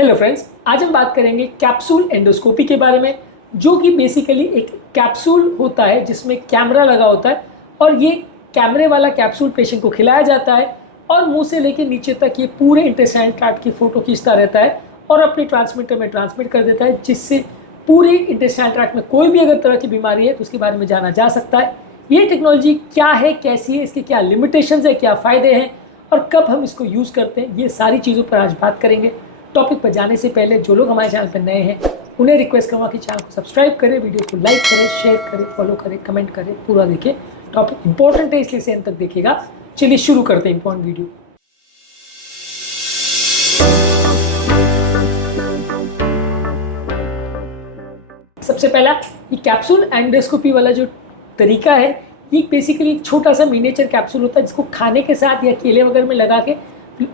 Hello friends, आज हम बात करेंगे कैप्सूल एंडोस्कोपी के बारे में, जो कि बेसिकली एक कैप्सूल होता है जिसमें कैमरा लगा होता है और ये कैमरे वाला कैप्सूल पेशेंट को खिलाया जाता है और मुंह से लेकर नीचे तक ये पूरे इंटेस्टाइनल ट्रैक्ट की फोटो खींचता रहता है और अपने ट्रांसमीटर में ट्रांसमिट कर देता है, जिससे पूरे इंटेस्टाइनल ट्रैक्ट में कोई भी अगर तरह की बीमारी है तो उसके बारे में जाना जा सकता है। ये टेक्नोलॉजी क्या है, कैसी है, इसके क्या लिमिटेशंस है, क्या फ़ायदे हैं और कब हम इसको यूज़ करते हैं, ये सारी चीज़ों पर आज बात करेंगे। टॉपिक पर जाने से पहले जो लोग हमारे चैनल पर नए हैं उन्हें रिक्वेस्ट करूँगा कि चैनल को सब्सक्राइब करें, वीडियो को लाइक करें, शेयर करें, फॉलो करें, कमेंट करें, पूरा देखें। टॉपिक इंपॉर्टेंट है इसलिए इसे अंत तक देखिएगा। चलिए शुरू करते हैं इंपॉर्टेंट वीडियो। सबसे पहला ये कैप्सूल एंडोस्कोपी वाला जो तरीका है, ये बेसिकली एक छोटा सा मिनिएचर कैप्सूल होता है जिसको खाने के साथ या केले वगैरह में लगा के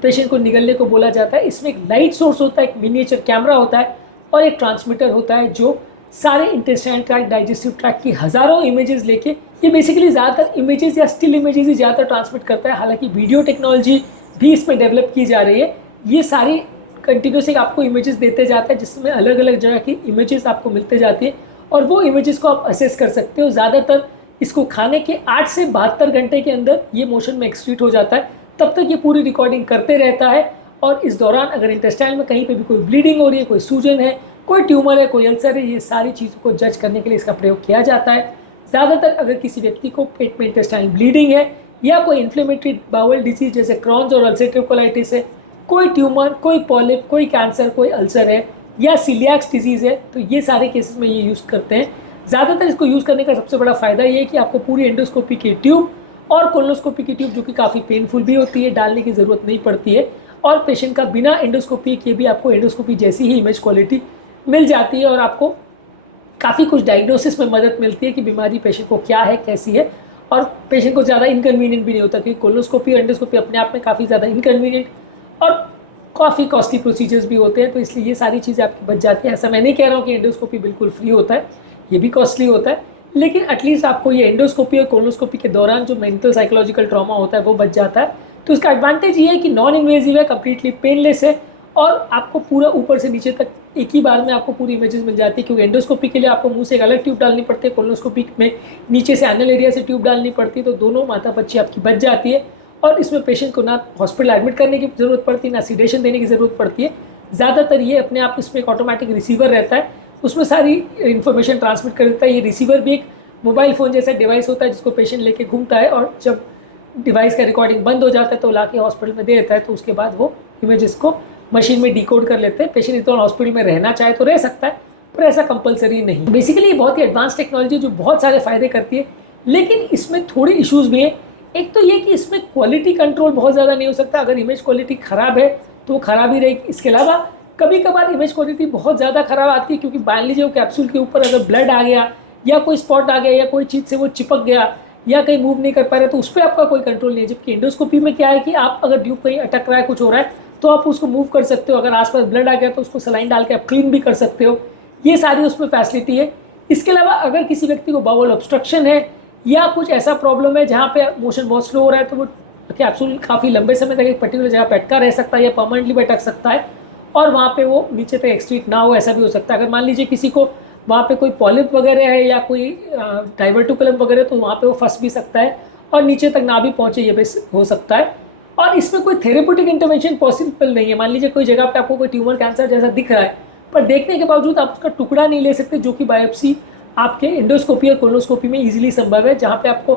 पेशेंट को निगलने को बोला जाता है। इसमें एक लाइट सोर्स होता है, एक मिनिएचर कैमरा होता है और एक ट्रांसमीटर होता है जो सारे इंटेस्टाइनल ट्रैक्ट, डाइजेस्टिव ट्रैक्ट की हज़ारों इमेजेस लेके, ये बेसिकली ज़्यादातर इमेजेस या स्टिल इमेजेस ही ज़्यादातर ट्रांसमिट करता है। हालांकि वीडियो टेक्नोलॉजी भी इसमें डेवलप की जा रही है। ये सारी कंटिन्यूस एक आपको इमेजेस देते जाता है जिसमें अलग अलग जगह की इमेजेस आपको मिलते जाती है और वो इमेजेस को आप असेस कर सकते हो। ज़्यादातर इसको खाने के 8 से 72 घंटे के अंदर ये मोशन में एक्सक्रीट हो जाता है। तब तक ये पूरी रिकॉर्डिंग करते रहता है और इस दौरान अगर इंटेस्टाइन में कहीं पे भी कोई ब्लीडिंग हो रही है, कोई सूजन है, कोई ट्यूमर है, कोई अल्सर है, ये सारी चीज़ों को जज करने के लिए इसका प्रयोग किया जाता है। ज़्यादातर अगर किसी व्यक्ति को पेट में इंटेस्टाइन ब्लीडिंग है या कोई इन्फ्लेमेटरी बाउल डिजीज जैसे क्रॉन्स और अल्सरेटिव कोलाइटिस है, कोई ट्यूमर, कोई पॉलिप, कोई कैंसर, कोई अल्सर है या सीलियाक्स डिजीज़ है, तो ये सारे केसेस में ये यूज़ करते हैं। ज़्यादातर इसको यूज़ करने का सबसे बड़ा फ़ायदा ये है कि आपको पूरी एंडोस्कोपी की ट्यूब और कोलोनोस्कोपी की ट्यूब, जो कि काफ़ी पेनफुल भी होती है, डालने की ज़रूरत नहीं पड़ती है और पेशेंट का बिना एंडोस्कोपी के भी आपको एंडोस्कोपी जैसी ही इमेज क्वालिटी मिल जाती है और आपको काफ़ी कुछ डायग्नोसिस में मदद मिलती है कि बीमारी पेशेंट को क्या है, कैसी है, और पेशेंट को ज़्यादा इनकन्वीनियंट भी नहीं होता क्योंकि कोलोनोस्कोपी और एंडोस्कोपी अपने आप में काफ़ी ज़्यादा इनकन्वीनियंट और काफ़ी कॉस्टली प्रोसीजर्स भी होते हैं। तो इसलिए ये सारी चीज़ें आपकी बच जाती हैं। ऐसा मैं नहीं कह रहा हूँ कि एंडोस्कोपी बिल्कुल फ्री होता है, ये भी कॉस्टली होता है, लेकिन एटलीस्ट आपको ये एंडोस्कोपी और कोलोनोस्कोपी के दौरान जो मेंटल साइकोलॉजिकल ट्रॉमा होता है वो बच जाता है। तो इसका एडवांटेज ये है कि नॉन इन्वेजिव है, कम्प्लीटली पेनलेस है और आपको पूरा ऊपर से नीचे तक एक ही बार में आपको पूरी इमेजेस मिल जाती है। क्योंकि एंडोस्कोपी के लिए आपको मुंह से एक अलग ट्यूब डालनी पड़ती है, कोलोनोस्कोपी में नीचे से एनल एरिया से ट्यूब डालनी पड़ती है, तो दोनों माथा पच्ची आपकी बच जाती है और इसमें पेशेंट को ना हॉस्पिटल एडमिट करने की ज़रूरत पड़ती है, ना सीडेशन देने की ज़रूरत पड़ती है। ज़्यादातर ये अपने आप इसमें एक ऑटोमेटिक रिसीवर रहता है, उसमें सारी इन्फॉर्मेशन ट्रांसमिट कर देता है। ये रिसीवर भी एक मोबाइल फ़ोन जैसा डिवाइस होता है जिसको पेशेंट लेके घूमता है और जब डिवाइस का रिकॉर्डिंग बंद हो जाता है तो लाके हॉस्पिटल में दे देता है, तो उसके बाद वो इमेजेस को मशीन में डिकोड कर लेते हैं। पेशेंट इस दौरान हॉस्पिटल में रहना चाहे तो रह सकता है, पर ऐसा कंपलसरी नहीं। बेसिकली ये बहुत ही एडवांस टेक्नोलॉजी जो बहुत सारे फ़ायदे करती है, लेकिन इसमें थोड़े इश्यूज़ भी हैं। एक तो ये कि इसमें क्वालिटी कंट्रोल बहुत ज़्यादा नहीं हो सकता। अगर इमेज क्वालिटी ख़राब है तो वो ख़राब ही रहेगी। इसके अलावा कभी कभार इमेज क्वालिटी बहुत ज़्यादा ख़राब आती है क्योंकि मान लीजिए वो कैप्सूल के ऊपर अगर ब्लड आ गया या कोई स्पॉट आ गया या कोई चीज़ से वो चिपक गया या कहीं मूव नहीं कर पा रहे तो उस पर आपका कोई कंट्रोल नहीं है। जबकि एंडोस्कोपी में क्या है कि आप अगर ट्यूब कहीं अटक रहा है, कुछ हो रहा है, तो आप उसको मूव कर सकते हो। अगर आसपास ब्लड आ गया तो उसको सलाइन डाल के आप क्लीन भी कर सकते हो। ये सारी उसमें फैसिलिटी है। इसके अलावा अगर किसी व्यक्ति को बाउल ऑब्स्ट्रक्शन है या कुछ ऐसा प्रॉब्लम है जहाँ पे मोशन बहुत स्लो हो रहा है तो वो कैप्सूल काफ़ी लंबे समय तक एक पर्टिकुलर जगह पे अटका रह सकता है या परमानेंटली भी अटक सकता है और वहाँ पे वो नीचे तक एक्सट्रीट ना हो, ऐसा भी हो सकता है। अगर मान लीजिए किसी को वहाँ पे कोई पॉलिप वगैरह है या कोई डाइवर्टिकुलम वगैरह, तो वहाँ पे वो फंस भी सकता है और नीचे तक ना भी पहुँचे, ये भी हो सकता है। और इसमें कोई थेरेप्यूटिक इंटरवेंशन पॉसिबल नहीं है। मान लीजिए कोई जगह पे आपको कोई ट्यूमर, कैंसर जैसा दिख रहा है, पर देखने के बावजूद आप उसका टुकड़ा नहीं ले सकते, जो कि बायोप्सी आपके एंडोस्कोपी और कोलोनोस्कोपी में इजीली संभव है। जहाँ पे आपको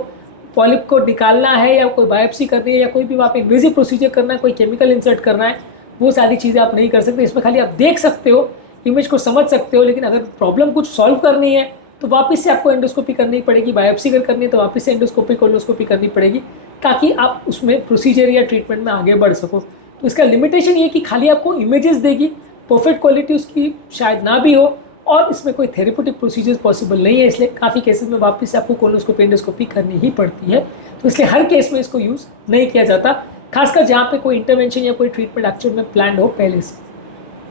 पॉलिप को निकालना है या कोई बायोप्सी करनी है या कोई भी वहाँ पे इन्वेजिव प्रोसीजर करना है, कोई केमिकल इंसर्ट करना है, वो सारी चीज़ें आप नहीं कर सकते। इसमें खाली आप देख सकते हो, इमेज को समझ सकते हो, लेकिन अगर प्रॉब्लम कुछ सॉल्व करनी है तो वापस से आपको एंडोस्कोपी करनी पड़ेगी। बायोप्सी अगर करनी है तो वापस से एंडोस्कोपी, कोलोनोस्कोपी करनी पड़ेगी ताकि आप उसमें प्रोसीजर या ट्रीटमेंट में आगे बढ़ सको। तो इसका लिमिटेशन ये कि खाली आपको इमेजेस देगी, परफेक्ट क्वालिटी उसकी शायद ना भी हो और इसमें कोई थेरेप्यूटिक प्रोसीजर्स पॉसिबल नहीं है। इसलिए काफ़ी केसेस में वापस से आपको कोलोनोस्कोपी, एंडोस्कोपी करनी ही पड़ती है। तो इसलिए हर केस में इसको यूज़ नहीं किया जाता, खासकर जहाँ पे कोई इंटरवेंशन या कोई ट्रीटमेंट एक्चुअल में प्लान हो पहले से।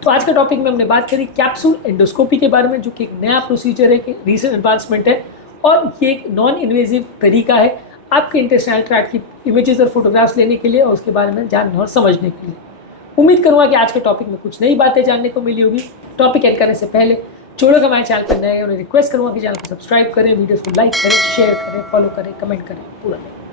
तो आज के टॉपिक में हमने बात करी कैप्सूल एंडोस्कोपी के बारे में, जो कि एक नया प्रोसीजर है, कि रीसेंट एडवांसमेंट है और ये एक नॉन इन्वेजिव तरीका है आपके इंटेस्टाइनल ट्रैक्ट की इमेजेस और फोटोग्राफ्स लेने के लिए और उसके बारे में जानने और समझने के लिए। उम्मीद करूँगा कि आज के टॉपिक में कुछ नई बातें जानने को मिली होगी। टॉपिक एंड करने से पहले जो लोग हमारे चैनल पर नए हैं उन्हें रिक्वेस्ट करूँगा कि चैनल को सब्सक्राइब करें, वीडियोस को लाइक करें, शेयर करें, फॉलो करें, कमेंट करें, पूरा करें।